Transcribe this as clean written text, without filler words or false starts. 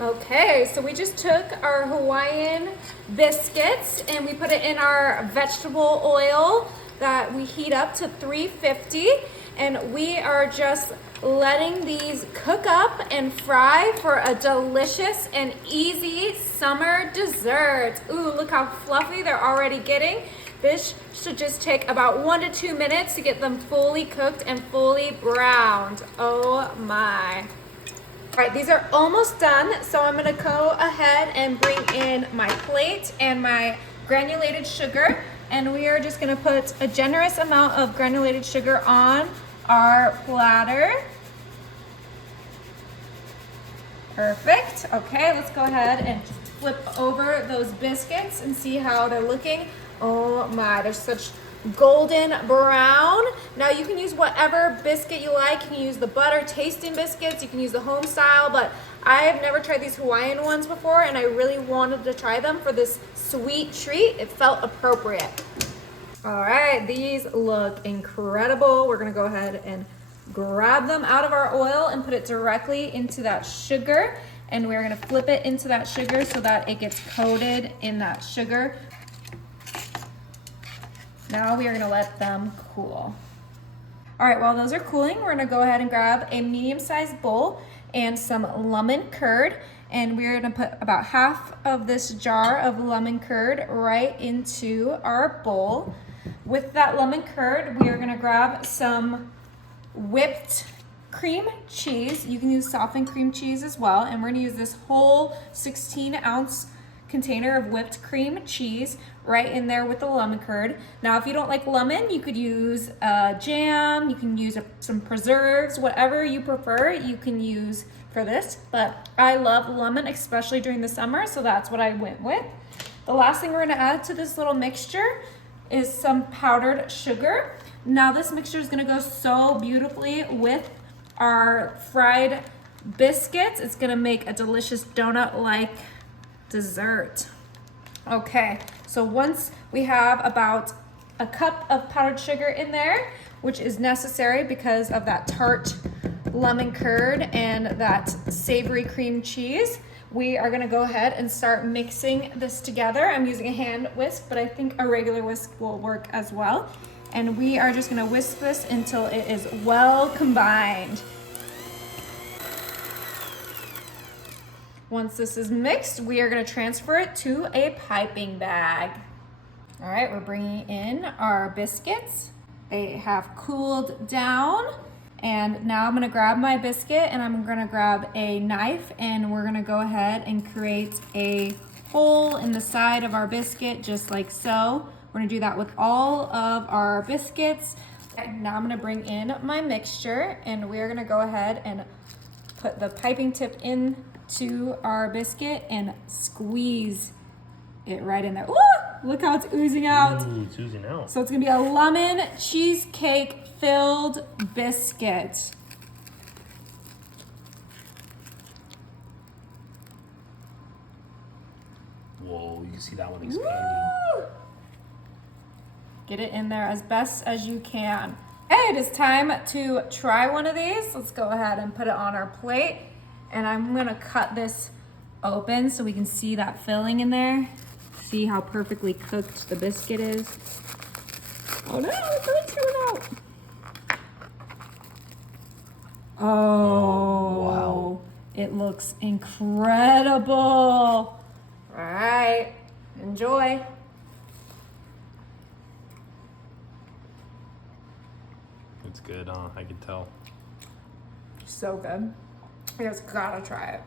Okay, so we just took our Hawaiian biscuits and we put it in our vegetable oil that we heat up to 350, and we are just letting these cook up and fry for a delicious and easy summer dessert. Ooh, look how fluffy they're already getting. This should just take about 1 to 2 minutes to get them fully cooked and fully browned. Oh my. All right, these are almost done, so I'm gonna go ahead and bring in my plate and my granulated sugar, and we are just gonna put a generous amount of granulated sugar on our platter. Perfect. Okay, let's go ahead and just flip over those biscuits and see how they're looking. Oh my, they're such golden brown. Now you can use whatever biscuit you like. You can use the butter tasting biscuits, you can use the home style, but I have never tried these Hawaiian ones before and I really wanted to try them for this sweet treat. It felt appropriate. All right, these look incredible. We're gonna go ahead and grab them out of our oil and put it directly into that sugar, and we're gonna flip it into that sugar so that it gets coated in that sugar. Now we are gonna let them cool. All right, while those are cooling, we're gonna go ahead and grab a medium-sized bowl and some lemon curd, and we're gonna put about half of this jar of lemon curd right into our bowl. With that lemon curd, we are gonna grab some whipped cream cheese. You can use softened cream cheese as well, and we're gonna use this whole 16-ounce container of whipped cream cheese right in there with the lemon curd. Now, if you don't like lemon, you could use jam, you can use some preserves, whatever you prefer, you can use for this. But I love lemon, especially during the summer, so that's what I went with. The last thing we're gonna add to this little mixture is some powdered sugar. Now, this mixture is gonna go so beautifully with our fried biscuits. It's gonna make a delicious donut-like dessert. Okay, so once we have about a cup of powdered sugar in there, which is necessary because of that tart lemon curd and that savory cream cheese, we are gonna go ahead and start mixing this together. I'm using a hand whisk, but I think a regular whisk will work as well. And we are just gonna whisk this until it is well combined. Once this is mixed, we are gonna transfer it to a piping bag. All right, we're bringing in our biscuits. They have cooled down. And now I'm gonna grab my biscuit and I'm gonna grab a knife, and we're gonna go ahead and create a hole in the side of our biscuit, just like so. We're gonna do that with all of our biscuits. And now I'm gonna bring in my mixture, and we're gonna go ahead and put the piping tip in to our biscuit and squeeze it right in there. Ooh, look how it's oozing out. Ooh, it's oozing out. So it's gonna be a lemon cheesecake filled biscuit. Whoa, you can see that one expanding. Woo! Get it in there as best as you can. Hey, it is time to try one of these. Let's go ahead and put it on our plate. And I'm gonna cut this open so we can see that filling in there. See how perfectly cooked the biscuit is. Oh no, the curds coming out. Oh, wow. It looks incredible. All right, enjoy. It's good, huh? I can tell. So good. You guys gotta try it.